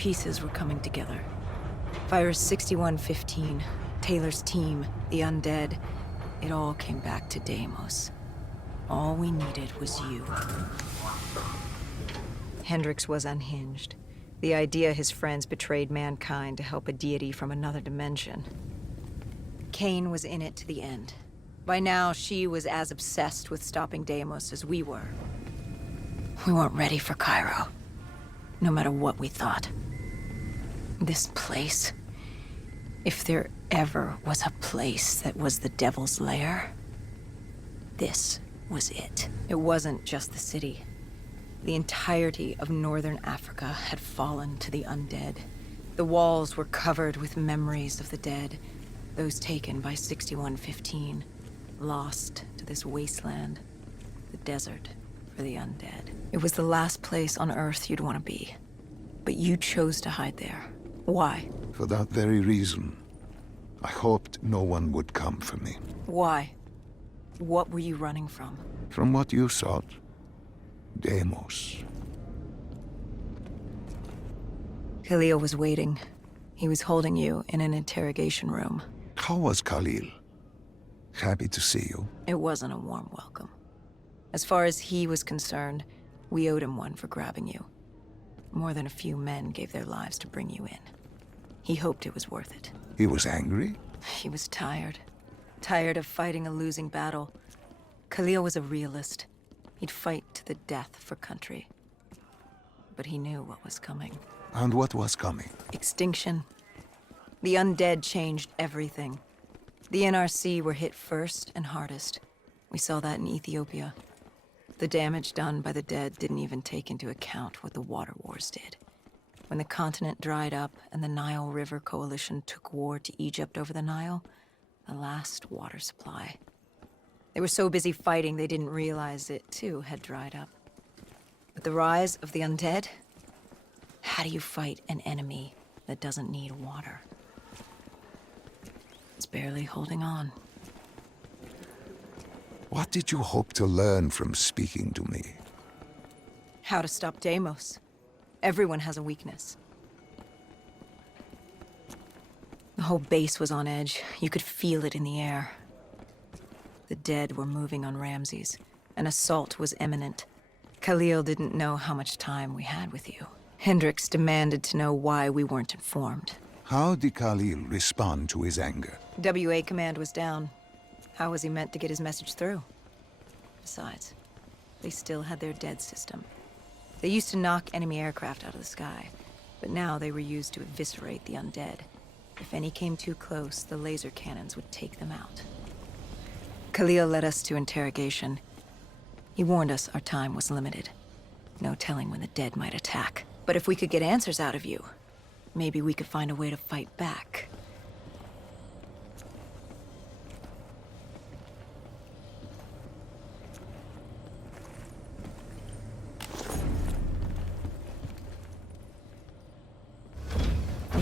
pieces were coming together. Fire's 6115, Taylor's team, the undead. It all came back to Deimos. All we needed was you. Hendricks was unhinged. The idea his friends betrayed mankind to help a deity from another dimension. Kane was in it to the end. By now, she was as obsessed with stopping Deimos as we were. We weren't ready for Cairo, no matter what we thought. This place, if there ever was a place that was the Devil's Lair, this was it. It wasn't just the city. The entirety of northern Africa had fallen to the undead. The walls were covered with memories of the dead, those taken by 6115, lost to this wasteland, the desert for the undead. It was the last place on Earth you'd want to be, but you chose to hide there. Why? For that very reason. I hoped no one would come for me. Why? What were you running from? From what you sought. Deimos. Khalil was waiting. He was holding you in an interrogation room. How was Khalil? Happy to see you. It wasn't a warm welcome. As far as he was concerned, we owed him one for grabbing you. More than a few men gave their lives to bring you in. He hoped it was worth it. He was angry? He was tired. Tired of fighting a losing battle. Khalil was a realist. He'd fight to the death for country. But he knew what was coming. And what was coming? Extinction. The undead changed everything. The NRC were hit first and hardest. We saw that in Ethiopia. The damage done by the dead didn't even take into account what the water wars did. When the continent dried up and the Nile River Coalition took war to Egypt over the Nile, the last water supply. They were so busy fighting they didn't realize it, too, had dried up. But the rise of the undead? How do you fight an enemy that doesn't need water? It's barely holding on. What did you hope to learn from speaking to me? How to stop Deimos. Everyone has a weakness. The whole base was on edge. You could feel it in the air. The dead were moving on Ramses. An assault was imminent. Khalil didn't know how much time we had with you. Hendricks demanded to know why we weren't informed. How did Khalil respond to his anger? WA command was down. How was he meant to get his message through? Besides, they still had their dead system. They used to knock enemy aircraft out of the sky, but now they were used to eviscerate the undead. If any came too close, the laser cannons would take them out. Khalil led us to interrogation. He warned us our time was limited. No telling when the dead might attack. But if we could get answers out of you, maybe we could find a way to fight back.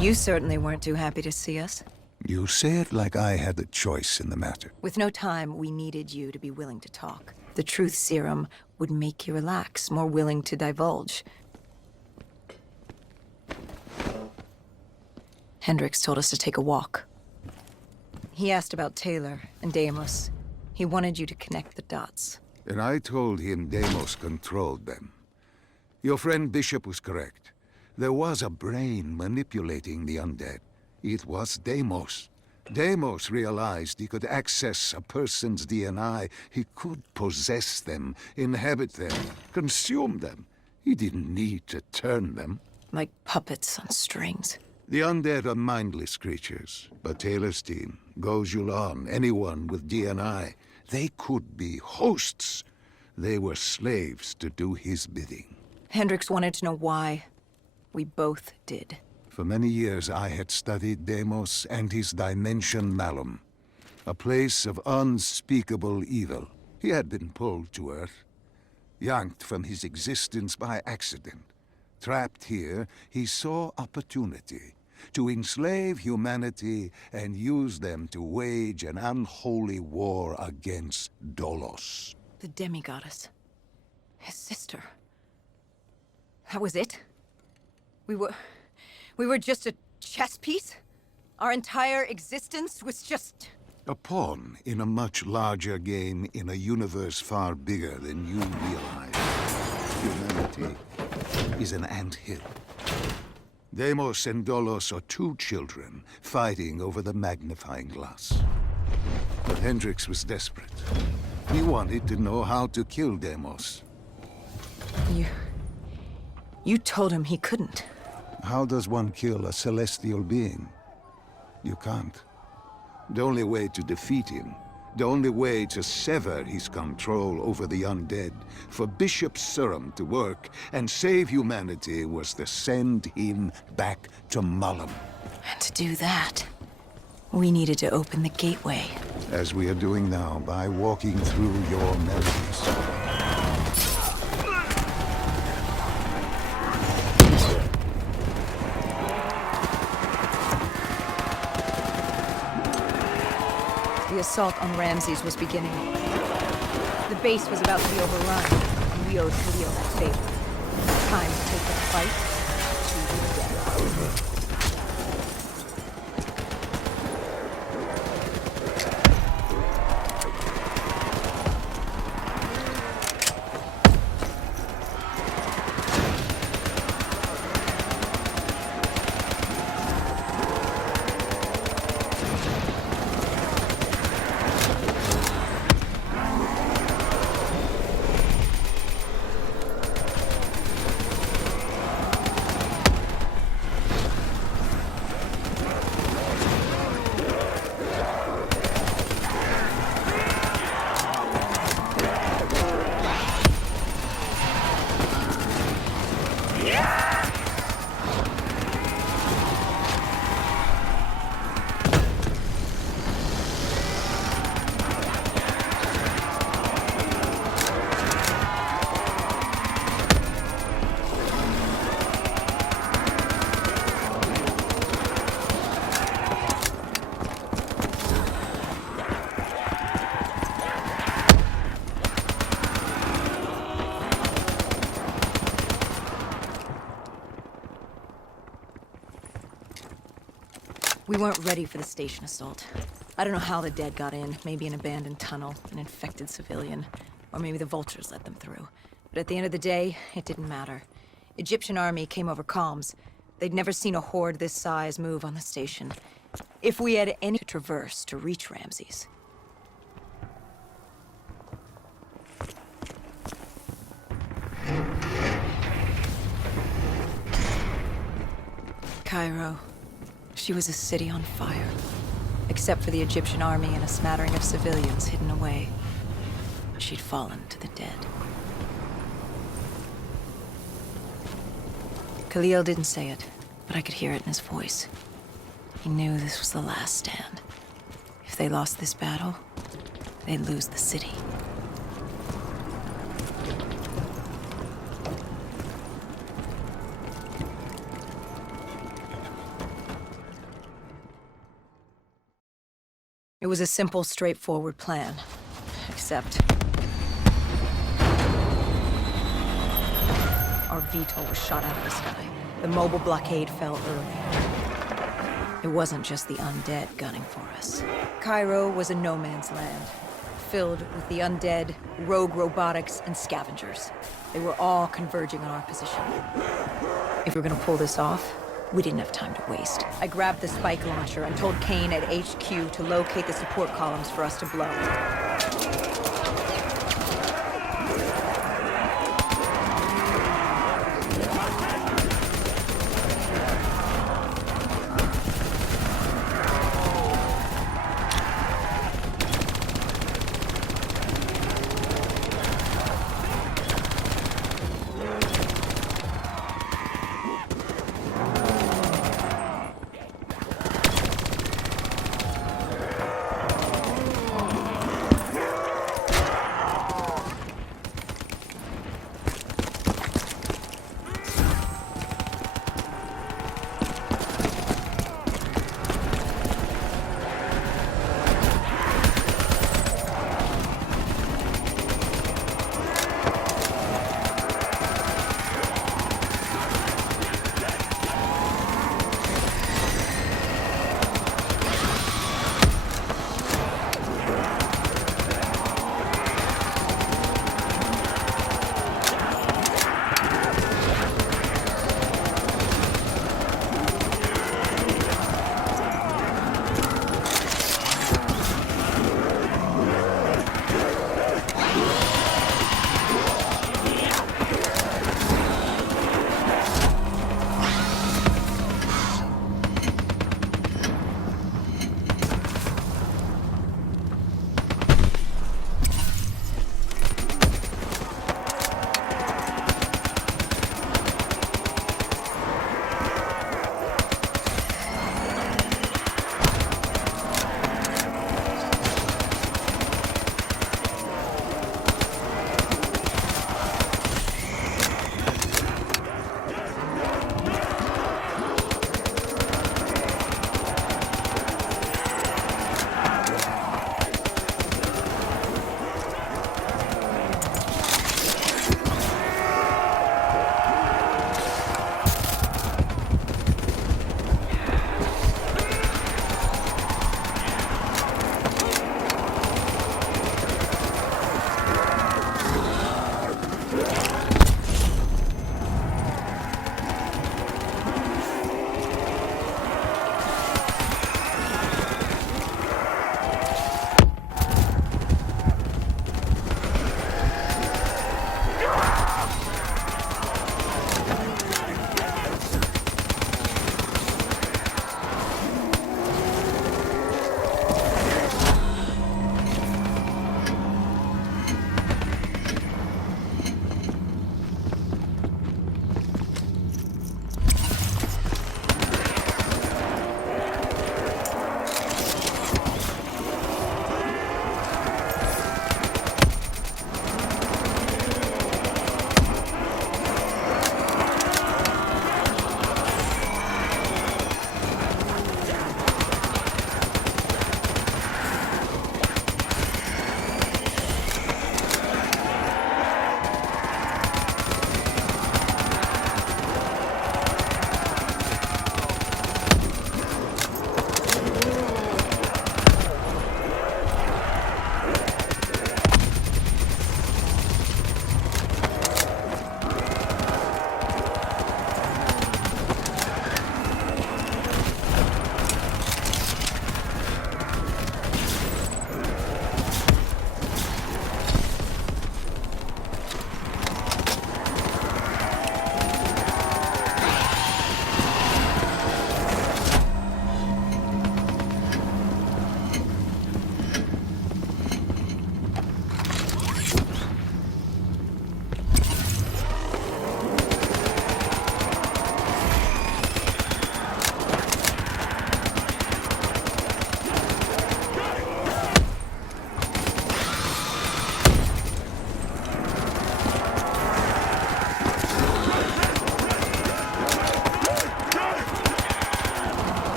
You certainly weren't too happy to see us. You say it like I had a choice in the matter. With no time, we needed you to be willing to talk. The truth serum would make you relax, more willing to divulge. Hendricks told us to take a walk. He asked about Taylor and Deimos. He wanted you to connect the dots. And I told him Deimos controlled them. Your friend Bishop was correct. There was a brain manipulating the undead. It was Deimos. Deimos realized he could access a person's DNA. He could possess them, inhabit them, consume them. He didn't need to turn them. Like puppets on strings. The undead are mindless creatures, but Taylor's team, Gojulan, anyone with DNA, they could be hosts. They were slaves to do his bidding. Hendricks wanted to know why. We both did. For many years I had studied Deimos and his dimension Malum, a place of unspeakable evil. He had been pulled to Earth, yanked from his existence by accident. Trapped here, he saw opportunity to enslave humanity and use them to wage an unholy war against Dolos. The demigoddess. His sister. That was it? We were just a chess piece? Our entire existence was just... A pawn in a much larger game in a universe far bigger than you realize. Humanity is an anthill. Deimos and Dolos are two children fighting over the magnifying glass. But Hendrix was desperate. He wanted to know how to kill Deimos. You told him he couldn't. How does one kill a celestial being? You can't. The only way to defeat him, the only way to sever his control over the undead, for Bishop Surum to work and save humanity, was to send him back to Mullum. And to do that, we needed to open the gateway. As we are doing now, by walking through your memories. The assault on Ramses was beginning. The base was about to be overrun, and we owed Khalil that favor. Time to take the fight to the death. We weren't ready for the station assault. I don't know how the dead got in. Maybe an abandoned tunnel, an infected civilian, or maybe the vultures let them through. But at the end of the day, it didn't matter. Egyptian army came over comms. They'd never seen a horde this size move on the station. If we had any to traverse to reach Ramses. Cairo. She was a city on fire, except for the Egyptian army and a smattering of civilians hidden away. She'd fallen to the dead. Khalil didn't say it, but I could hear it in his voice. He knew this was the last stand. If they lost this battle, they'd lose the city. It was a simple, straightforward plan. Except... our VTOL was shot out of the sky. The mobile blockade fell early. It wasn't just the undead gunning for us. Cairo was a no-man's land, filled with the undead, rogue robotics, and scavengers. They were all converging on our position. If we were gonna pull this off, we didn't have time to waste. I grabbed the spike launcher and told Kane at HQ to locate the support columns for us to blow.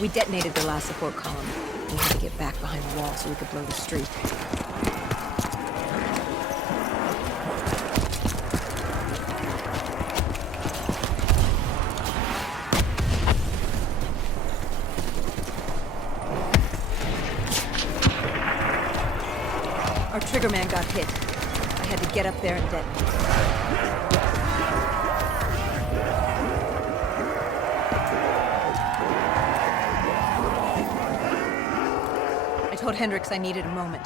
We detonated the last support column. We had to get back behind the wall so we could blow the street. Our triggerman got hit. I had to get up there and detonate. I told Hendricks I needed a moment.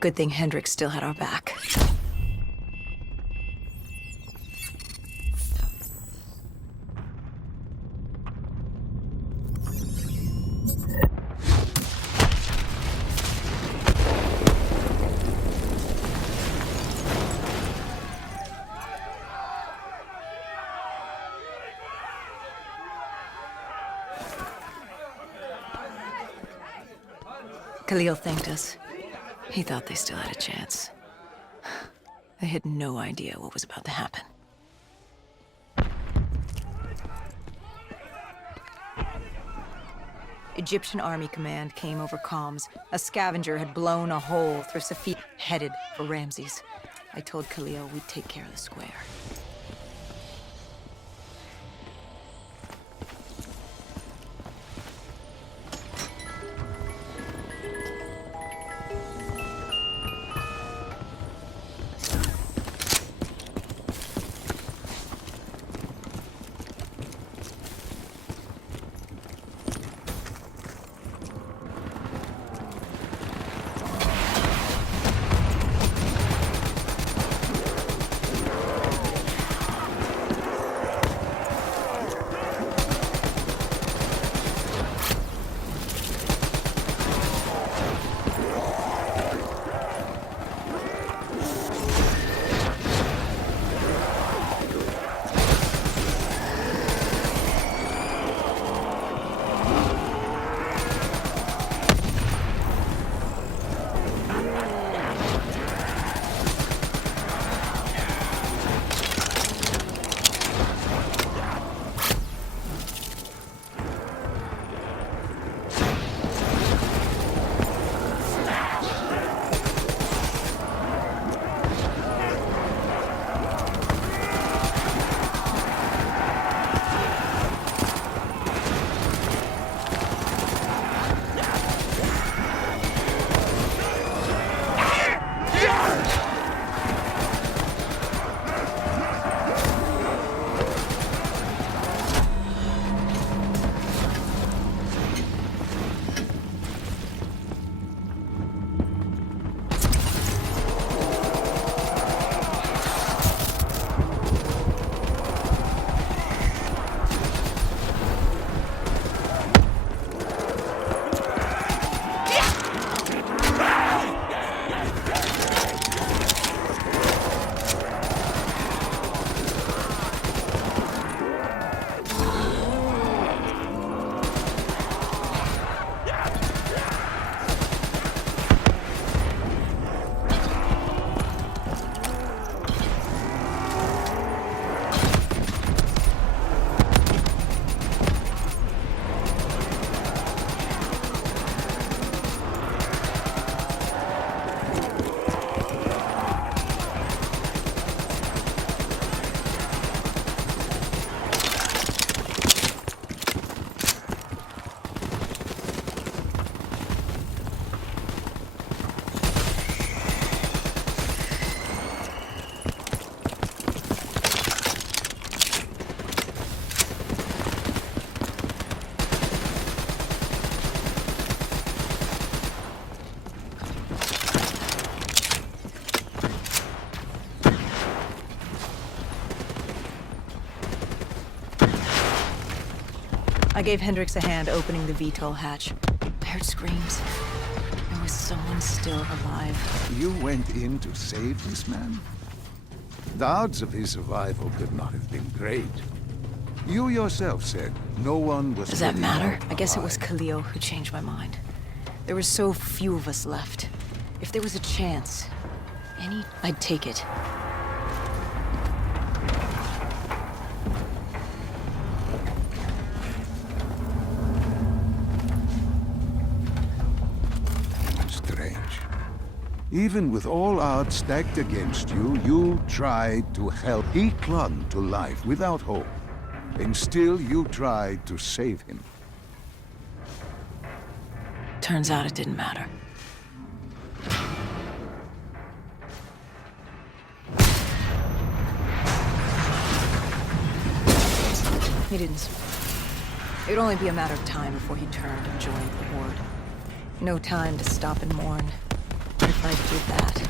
Good thing Hendricks still had our back. Khalil thanked us. He thought they still had a chance. They had no idea what was about to happen. Egyptian Army Command came over comms. A scavenger had blown a hole through Safi, headed for Ramses. I told Khalil we'd take care of the square. I gave Hendricks a hand opening the VTOL hatch. I heard screams. There was someone still alive. You went in to save this man? The odds of his survival could not have been great. You yourself said no one was... Does that getting matter? out I guess it was alive. Khalil who changed my mind. There were so few of us left. If there was a chance, I'd take it. Strange. Even with all odds stacked against you, you tried to help. He clung to life without hope. And still you tried to save him. Turns out it didn't matter. He didn't survive. It'd only be a matter of time before he turned and joined the Horde. No time to stop and mourn. If I did that,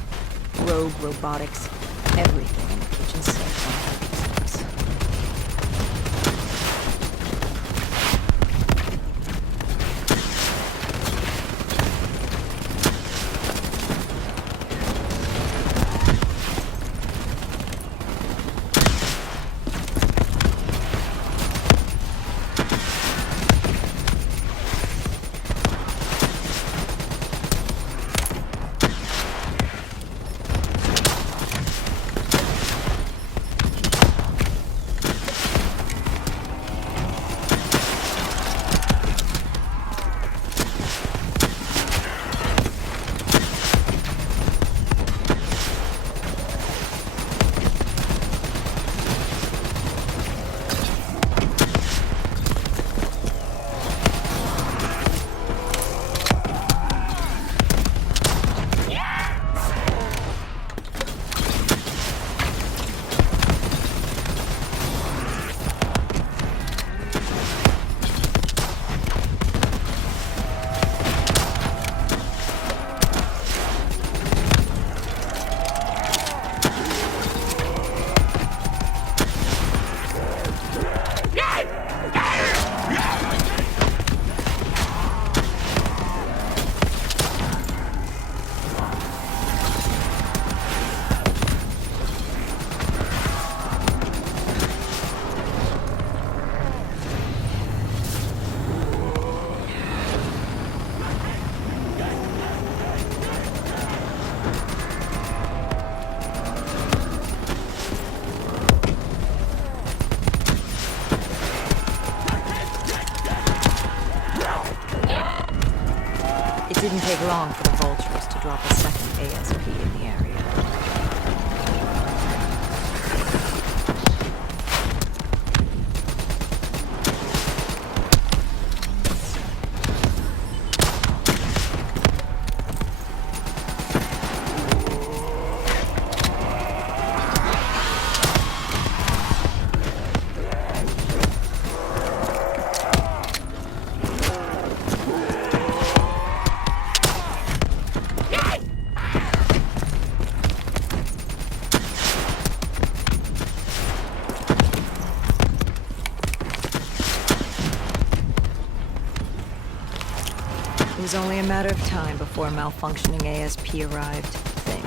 rogue robotics, everything in the kitchen sink on her business. It didn't take long for the vultures to drop a second ASP in the area. It was only a matter of time before a malfunctioning ASP arrived. Thing.